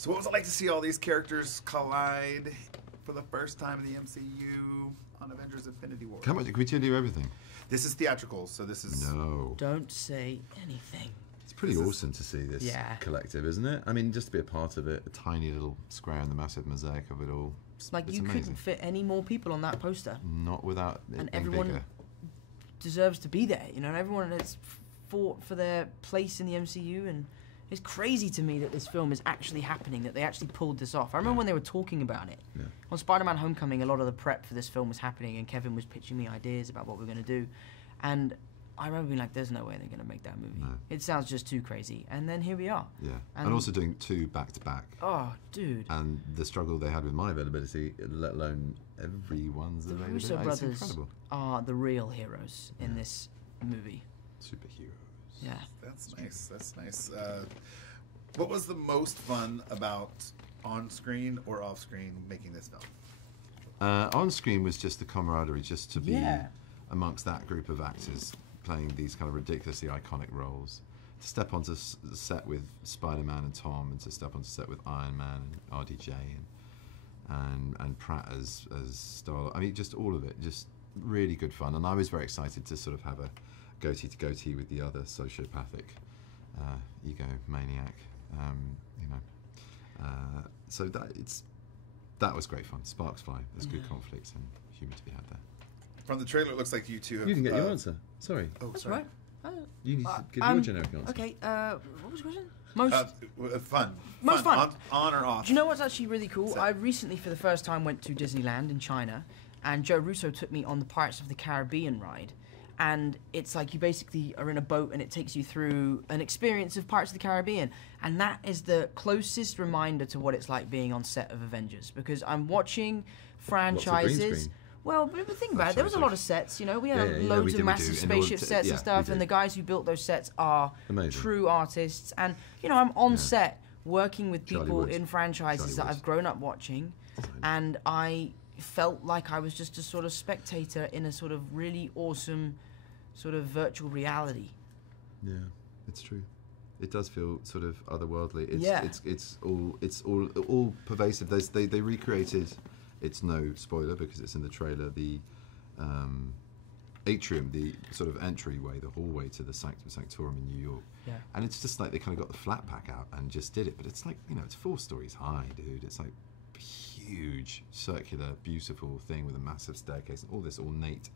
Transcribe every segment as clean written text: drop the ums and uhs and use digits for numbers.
So what was it like to see all these characters collide for the first time in the MCU on Avengers Infinity War? Come on, can we do everything? This is theatrical, so this is... No. Don't say anything. It's pretty awesome to see this collective, isn't it? I mean, just to be a part of it, a tiny little square in the massive mosaic of it all. It's like it's you amazing. couldn't fit any more people on that poster. Not without it And being everyone bigger. deserves to be there, you know, and everyone has fought for their place in the MCU, and it's crazy to me that this film is actually happening, that they actually pulled this off. I remember when they were talking about it. Yeah. On Spider-Man Homecoming, a lot of the prep for this film was happening, and Kevin was pitching me ideas about what we were going to do. And I remember being like, there's no way they're going to make that movie. No. It sounds just too crazy. And then here we are. Yeah. And also doing 2 back-to-back. Oh, dude. And the struggle they had with my availability, let alone everyone's The availability. Russo It's brothers incredible. are the real heroes in this movie. Superheroes. Yeah. That's nice. That's nice. What was the most fun about on-screen or off-screen making this film? On screen was just the camaraderie, just to be amongst that group of actors playing these kind of ridiculously iconic roles. To step onto the set with Spider-Man and Tom, and to step onto set with Iron Man and RDJ and Pratt as Star. I mean, just all of it, just really good fun. And I was very excited to sort of have a goatee to goatee with the other sociopathic egomaniac. You know, so that was great fun. Sparks fly. There's good conflicts and humour to be had there. From the trailer, it looks like you two have... You didn't get your answer. Sorry. Oh, That's sorry. right. You need to give your generic answer. Okay, what was the question? Most Fun. Most fun. On or off? Do you know what's actually really cool? I recently, for the first time, went to Disneyland in China, and Joe Russo took me on the Pirates of the Caribbean ride. And it's like you basically are in a boat and it takes you through an experience of Pirates of the Caribbean. And that is the closest reminder to what it's like being on set of Avengers. Because I'm watching franchises... green screen? Well, but think about it. There was a lot of sets, you know. We had loads of massive spaceship sets and stuff, and the guys who built those sets are true artists. And, you know, I'm on set working with people in franchises that I've grown up watching, and I felt like I was just a sort of spectator in a sort of really awesome sort of virtual reality. Yeah, it's true. It does feel sort of otherworldly. It's all pervasive. They recreated. It's no spoiler because it's in the trailer. The atrium, the sort of entryway, the hallway to the Sanctum Sanctorum in New York. Yeah. And it's just like they kind of got the flat pack out and just did it. But it's like, you know, it's 4 stories high, dude. It's like huge, circular, beautiful thing with a massive staircase and all this ornate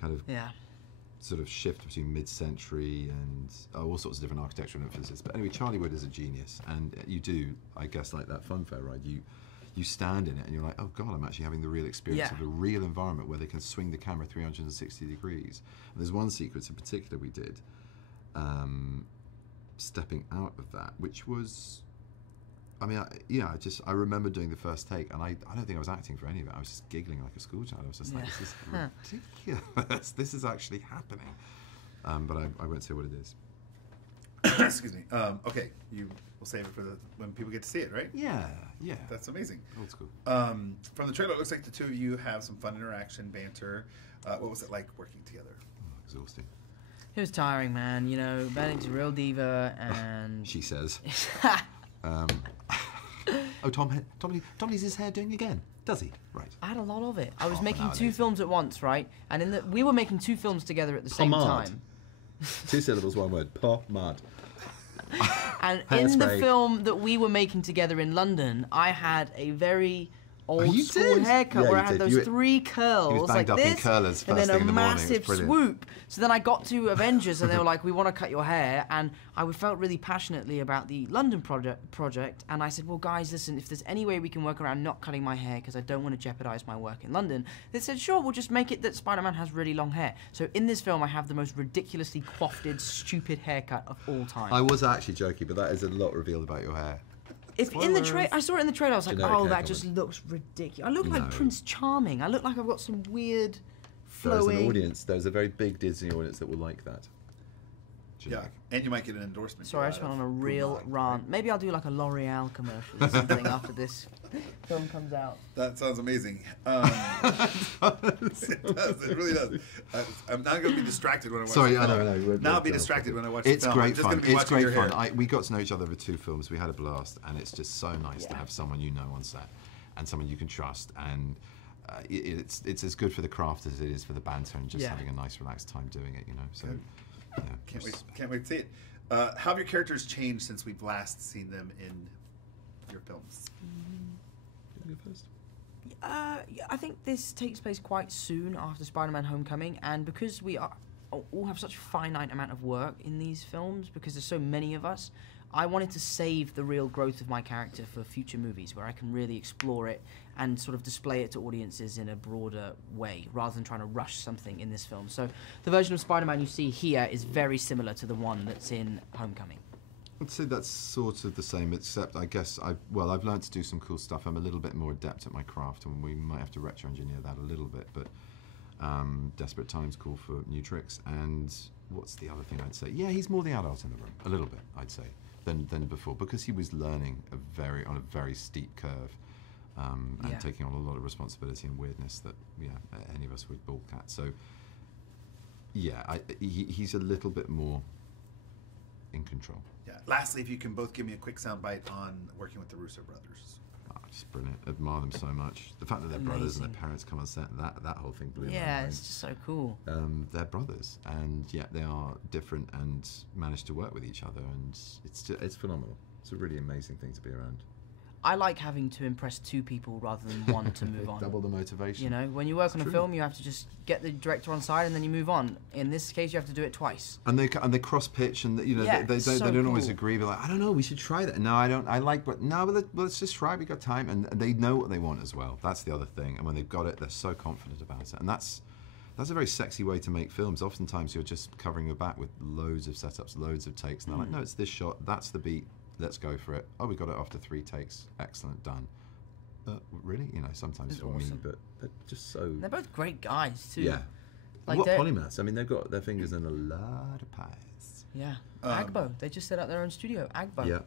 kind of sort of shift between mid-century and all sorts of different architectural influences. But anyway, Charlie Wood is a genius, and you do, I guess, like that funfair ride, you stand in it and you're like, oh God, I'm actually having the real experience of a real environment where they can swing the camera 360 degrees. And there's one sequence in particular we did, stepping out of that, which was, I mean, I remember doing the first take, and I don't think I was acting for any of it. I was just giggling like a schoolchild. I was just like, this is ridiculous. This is actually happening. But I won't say what it is. Excuse me. Okay, we'll save it for when people get to see it, right? Yeah. That's amazing. Old school. From the trailer, it looks like the two of you have some fun interaction, banter. What was it like working together? Exhausting. It was tiring, man. You know, Benedict's a real diva, and... She says. Oh, Tom needs his hair doing again, does he? Right. I had a lot of it. I was making 2 films at once, right? And we were making 2 films together at the same time. 2 syllables, 1 word. Pomade. And in the film that we were making together in London, I had a very old school haircut where I had those 3 curls like this, and then a massive swoop. So then I got to Avengers and they were like, we want to cut your hair, and I felt really passionately about the London project, and I said, well guys, listen, if there's any way we can work around not cutting my hair because I don't want to jeopardize my work in London, they said, sure, we'll just make it that Spider-Man has really long hair. So in this film I have the most ridiculously coiffed, stupid haircut of all time. I was actually joking, but that is a lot revealed about your hair. If in the I saw it in the trailer, I was like, oh, that just looks ridiculous. I look like Prince Charming. I look like I've got some weird flowing... There's a very big Disney audience that will like that. generic. Yeah, and you might get an endorsement. Sorry, I just went on a real rant. Maybe I'll do like a L'Oreal commercial or something after this film comes out. That sounds amazing. It does. It really does. I'm not going to be distracted when I watch the film. I know. Now I'll be distracted when I watch the film. It's great fun. It's great fun. Hair. We got to know each other over 2 films. We had a blast, and it's just so nice to have someone you know on set and someone you can trust. And it's as good for the craft as it is for the banter and just having a nice, relaxed time doing it. You know. So can't wait to see it. How have your characters changed since we've last seen them in your films? You go first. I think this takes place quite soon after Spider-Man: Homecoming, and because we all have such a finite amount of work in these films, because there's so many of us, I wanted to save the real growth of my character for future movies where I can really explore it and sort of display it to audiences in a broader way, rather than trying to rush something in this film. So the version of Spider-Man you see here is very similar to the one that's in Homecoming. I'd say that's sort of the same, except I guess I've learned to do some cool stuff. I'm a little bit more adept at my craft, and we might have to retro-engineer that a little bit, but desperate times call for new tricks. And what's the other thing I'd say? Yeah, he's more the adult in the room, a little bit, I'd say, than before, because he was learning on a very steep curve, and taking on a lot of responsibility and weirdness that any of us would balk at. So yeah, he's a little bit more in control. Yeah. Lastly, if you can both give me a quick soundbite on working with the Russo brothers. Oh, just brilliant. Admire them so much. The fact that they're brothers and their parents come on set, that whole thing blew my mind. Yeah, it's just so cool. They're brothers, and yet they are different and manage to work with each other, and it's phenomenal. It's a really amazing thing to be around. I like having to impress 2 people rather than one to move on. Double the motivation. You know, when you work on a film, you have to just get the director on side and then you move on. In this case, you have to do it twice. And they cross pitch, and they don't always agree. They're like, I don't know, we should try that. No, I don't. I like, but no, but let's just try. We got time, and they know what they want as well. That's the other thing. And when they've got it, they're so confident about it. And that's a very sexy way to make films. Oftentimes, you're just covering your back with loads of setups, loads of takes, and they're like, no, it's this shot, that's the beat. Let's go for it. Oh, we got it after 3 takes. Excellent, done. Really? You know, sometimes it's for awesome. me, but just so... They're both great guys, too. Yeah. Like what polymaths? I mean, they've got their fingers in a lot of pies. Yeah. Agbo. They just set up their own studio. Agbo. Yeah.